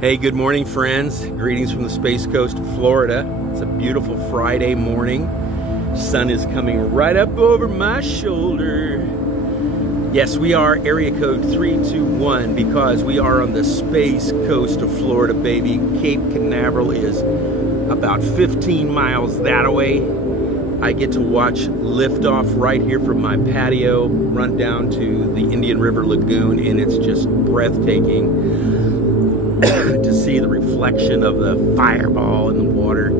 Hey, good morning, friends. Greetings from the Space Coast of Florida. It's a beautiful Friday morning. Sun is coming right up over my shoulder. Yes, we are area code 321 because we are on the Space Coast of Florida, baby. Cape Canaveral is about 15 miles that away. I get to watch liftoff right here from my patio, run down to the Indian River Lagoon, and it's just breathtaking to see the reflection of the fireball in the water.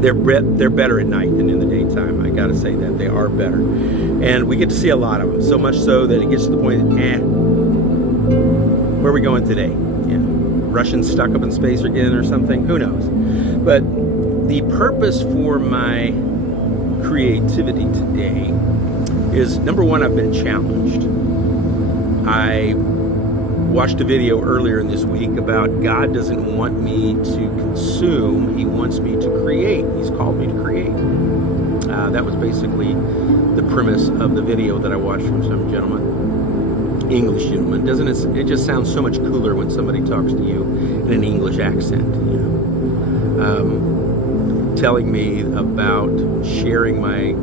They're better at night than in the daytime. I gotta say that they are better, and we get to see a lot of them. So much so that it gets to the point that, where are we going today? Yeah, Russians stuck up in space again or something? Who knows? But the purpose for my creativity today is, number one, I've been challenged. I watched a video earlier in this week about God doesn't want me to consume, He wants me to create. He's called me to create. That was basically the premise of the video that I watched from some gentleman, English gentleman. Doesn't it just sounds so much cooler when somebody talks to you in an English accent, you know? Telling me about sharing my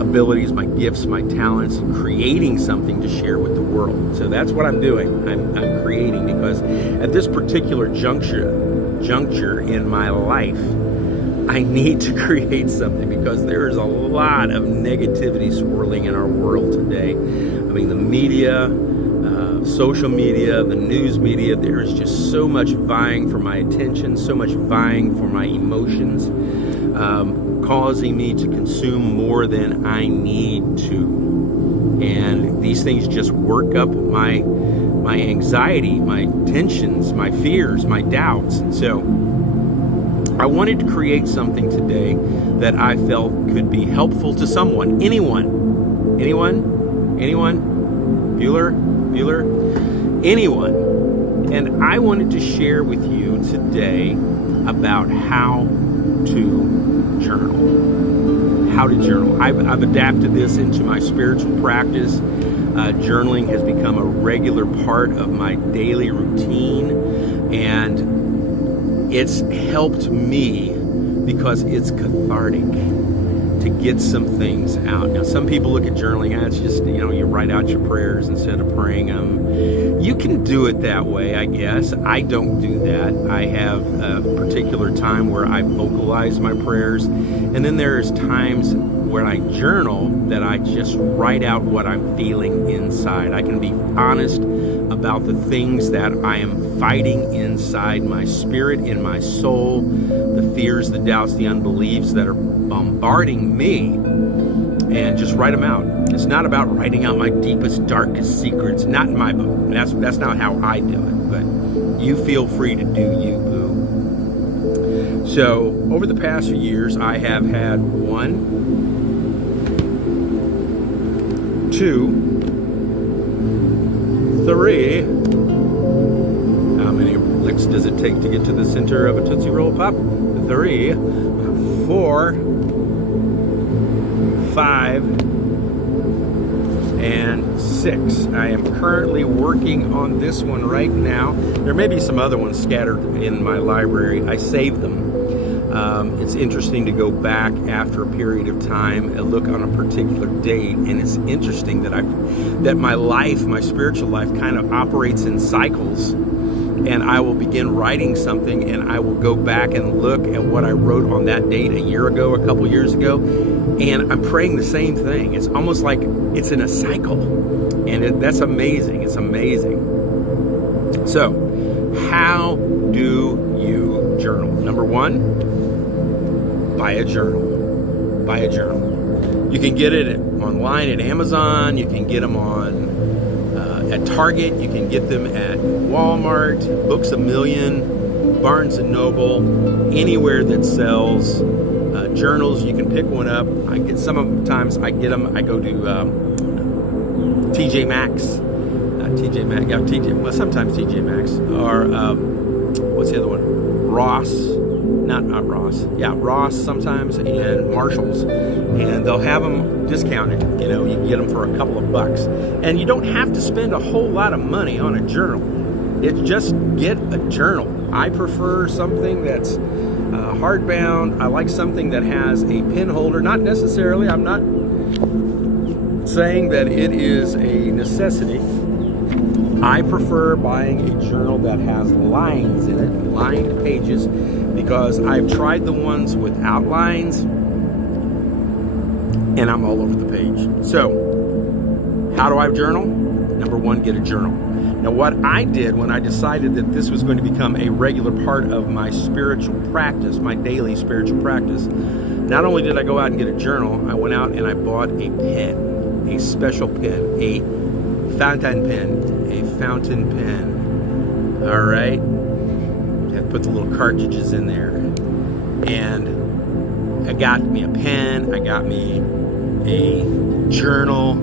abilities, my gifts, my talents, and creating something to share with the world. So that's what I'm doing. I'm creating because at this particular juncture in my life, I need to create something because there is a lot of negativity swirling in our world today. I mean, the media, social media, the news media, there is just so much vying for my attention, so much vying for my emotions, causing me to consume more than I need to. And these things just work up my anxiety, my tensions, my fears, my doubts. And so I wanted to create something today that I felt could be helpful to someone, anyone, Bueller, anyone. And I wanted to share with you today about how to journal. How to journal. I've adapted this into my spiritual practice. Journaling has become a regular part of my daily routine, and it's helped me because it's cathartic to get some things out. Now, some people look at journaling, it's just, you write out your prayers instead of praying them. You can do it that way, I guess. I don't do that. I have a particular time where I vocalize my prayers, and then there's times when I journal that I just write out what I'm feeling inside. I can be honest about the things that I am fighting inside my spirit, in my soul, the fears, the doubts, the unbeliefs that are bombarding me, and just write them out. It's not about writing out my deepest, darkest secrets. Not in my book. That's not how I do it. But you feel free to do you, boo. So over the past few years, I have had 1, 2, 3. How many licks does it take to get to the center of a Tootsie Roll Pop? 3, 4, 5, and 6. I am currently working on this one right now. There may be some other ones scattered in my library. I saved them. It's interesting to go back after a period of time and look on a particular date, and it's interesting that my life, my spiritual life, kind of operates in cycles. And I will begin writing something, and I will go back and look at what I wrote on that date a year ago, a couple years ago, and I'm praying the same thing. It's almost like it's in a cycle, and that's amazing. It's amazing. So, how do you journal? Number one, buy a journal. Buy a journal. You can get it online at Amazon. You can get them on at Target. You can get them at Walmart, Books A Million, Barnes & Noble, anywhere that sells journals. You can pick one up. I get sometimes I get them. I go to TJ Maxx, sometimes TJ Maxx, or what's the other one? Ross. Not Ross. Yeah, Ross sometimes, and Marshalls, and they'll have them discounted. You can get them for a couple of bucks, and you don't have to spend a whole lot of money on a journal. It's just get a journal. I prefer something that's hardbound. I like something that has a pen holder. Not necessarily, I'm not saying that it is a necessity. I prefer buying a journal that has lines in it, lined pages, because I've tried the ones without lines and I'm all over the page. So, how do I journal? Number one, get a journal. Now, what I did when I decided that this was going to become a regular part of my spiritual practice, my daily spiritual practice, not only did I go out and get a journal, I went out and I bought a pen, a special pen, a fountain pen. All right. I put the little cartridges in there. And I got me a pen, I got me a journal,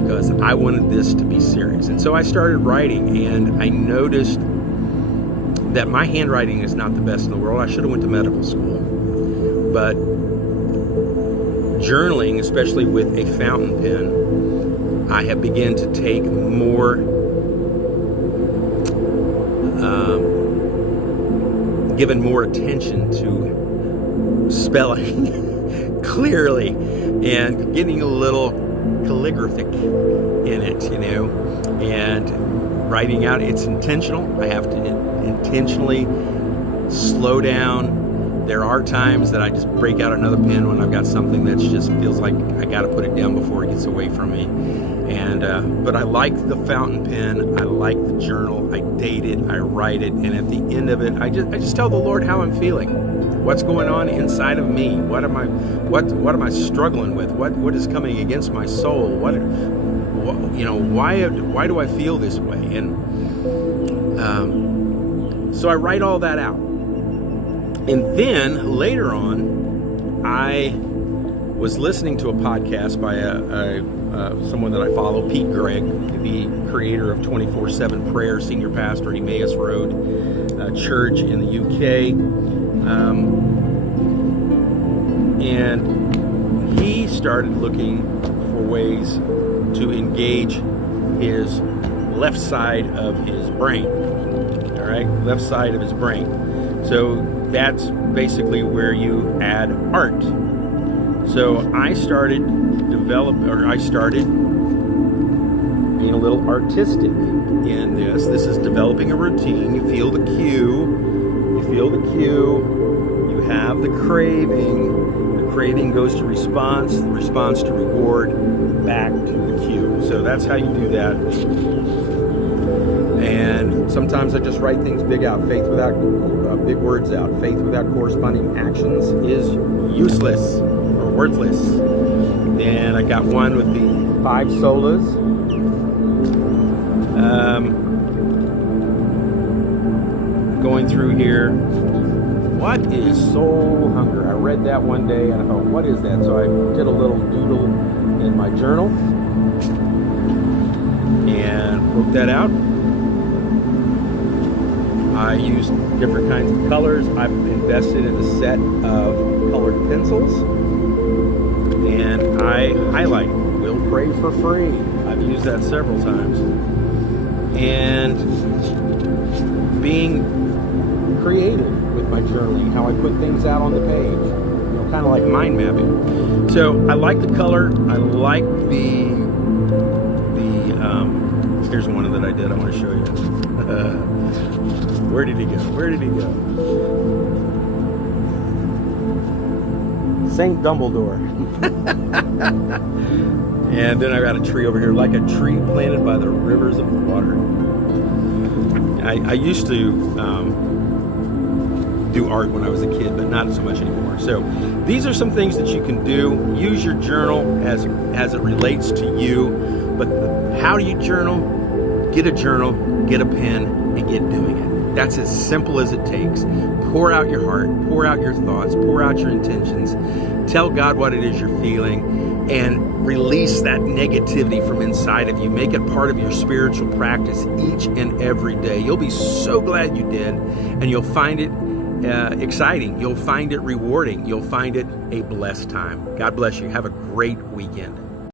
because I wanted this to be serious. And so I started writing, and I noticed that my handwriting is not the best in the world. I should have went to medical school. But journaling, especially with a fountain pen, I have begun to take more, given more attention to spelling clearly and getting a little calligraphic in it, and writing out. It's intentional. I have to intentionally slow down. There are times that I just break out another pen when I've got something that just feels like I got to put it down before it gets away from me. And but I like the fountain pen. I like the journal. I date it. I write it, and at the end of it, I just tell the Lord how I'm feeling. What's going on inside of me? What am I struggling with? What is coming against my soul? Why do I feel this way? And so I write all that out. And then later on, I was listening to a podcast by someone that I follow, Pete Gregg, the creator of 24/7 Prayer, senior pastor at Emmaus Road Church in the UK. And he started looking for ways to engage his left side of his brain. All right, left side of his brain. So that's basically where you add art. So I started being a little artistic in this. This is developing a routine. You feel the cue. You have the craving. The craving goes to response. The response to reward. Back to the cue. So that's how you do that. And sometimes I just write things big out. Faith without big words out. Faith without corresponding actions is useless or worthless. And I got one with the 5 solas. Going through here. What is soul hunger? I read that one day and I thought, what is that? So I did a little doodle in my journal and wrote that out. I used different kinds of colors. I've invested in a set of colored pencils, and I highlight. We'll pray for free. I've used that several times. And being creative with my journaling, how I put things out on the page, kind of like mind mapping. So I like the color. I like the here's one that I did. I want to show you. Where did he go? Saint Dumbledore. And then I got a tree over here, like a tree planted by the rivers of water. I used to do art when I was a kid, but not so much anymore. So these are some things that you can do. Use your journal as it relates to you. But how do you journal? Get a journal, get a pen, and get doing it. That's as simple as it takes. Pour out your heart, pour out your thoughts, pour out your intentions. Tell God what it is you're feeling, and release that negativity from inside of you. Make it part of your spiritual practice each and every day. You'll be so glad you did, and you'll find it exciting. You'll find it rewarding. You'll find it a blessed time. God bless you. Have a great weekend.